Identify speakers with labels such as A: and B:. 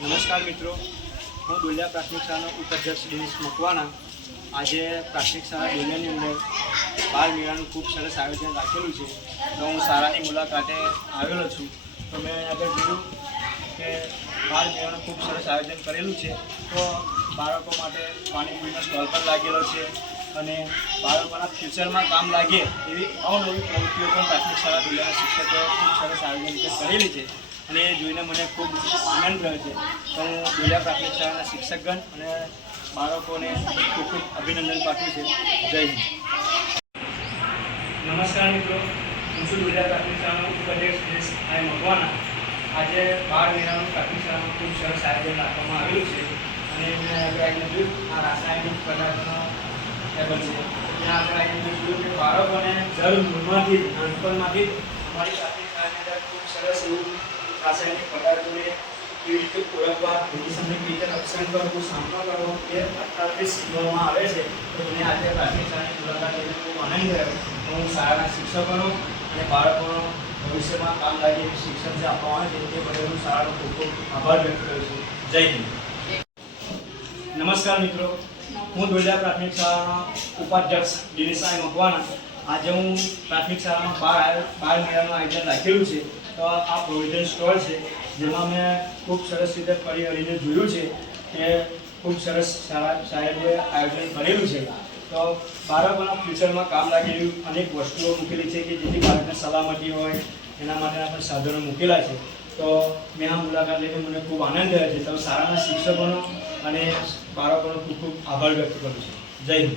A: નમસ્કાર મિત્રો. હું ડોલિયા પ્રાથમિક શાળાનો ઉપાધ્યક્ષ દિનેશ મકવાણા. આજે પ્રાથમિક શાળા ડોલિયાની અંદર બાળ મેળાનું ખૂબ સરસ આયોજન રાખેલું છે. તો હું શાળાની મુલાકાતે આવેલો છું. તો મેં આગળ જોયું કે બાળ મેળાનું ખૂબ સરસ આયોજન કરેલું છે. તો બાળકો માટે પાણીપુરીનો સ્ટોલ પણ લાગેલો છે અને બાળકોના ફ્યુચરમાં કામ લાગે એવી અવનવી પ્રવૃત્તિઓ પણ પ્રાથમિક શાળા ડોલિયાના શિક્ષકોએ ખૂબ સરસ આયોજન કરેલી છે. અને એ જોઈને મને ખૂબ આનંદ રહ્યો છે. તો હું ડોલિયા પ્રાથમિક શાળાના શિક્ષકગણ અને બાળકોને ખૂબ ખૂબ અભિનંદન પાઠવું છે. જય હિન્દ. નમસ્કાર મિત્રો. હું છું ડોલિયા પ્રાથમિક શાળાનો ઉપાધ્યક્ષ આઈ મકવાના આજે બાળ મેળાનું પ્રાથમિક શાળાનું ખૂબ સરસ આયોજન રાખવામાં આવેલું છે. અને મેં આગળ આવીને આ રાસાયણિક પદાર્થનો ટેબલ છે. ત્યાં આગળ જોયું કે બાળકોને જળ મૂળમાંથી નાનપણમાંથી અમારી પ્રાથમિક શાળાની અંદર ખૂબ સરસ એવું રાસાયણિક પદાર્થોને કેવી રીતે ઓળખવા તેની સામે કેવી રીતે રક્ષણ કરવું, સામનો કરવો, એ અત્યારથી શીખવામાં આવે છે. તો મને આજે પ્રાથમિક મુલાકાત લઈને ખૂબ આનંદ થયો. હું શાળાના શિક્ષકોનો અને બાળકોનો ભવિષ્યમાં કામ લાગે એવી શિક્ષણ જે આપવામાં આવે છે, તે બદલ હું શાળાનો ખૂબ ખૂબ આભાર વ્યક્ત કરું છું. જય હિન્દ. નમસ્કાર મિત્રો. હું દોલિયા પ્રાથમિક શાળાના ઉપાધ્યક્ષ દિનેશભાઈ મકવાણા. આજે હું પ્રાથમિક શાળામાં બાર બાર મેળાનું આયોજન રાખેલું છે. તો આ પ્રોવિઝન સ્ટોર છે, જેમાં મેં ખૂબ સરસ રીતે ફરી હરીને જોયું છે કે ખૂબ સરસ સાહેબોએ આયોજન કરેલું છે. તો બાળકોના ફ્યુચરમાં કામ લાગે એવી અનેક વસ્તુઓ મૂકેલી છે કે જેથી બાળકને સલામતી હોય, એના માટેના પણ સાધનો મૂકેલા છે. તો મેં આ મુલાકાત લઈને મને ખૂબ આનંદ થયો છે. તો શાળાના શિક્ષકોનો અને બાળકોનો ખૂબ ખૂબ આભાર વ્યક્ત કરું છું. જય હિન્દ.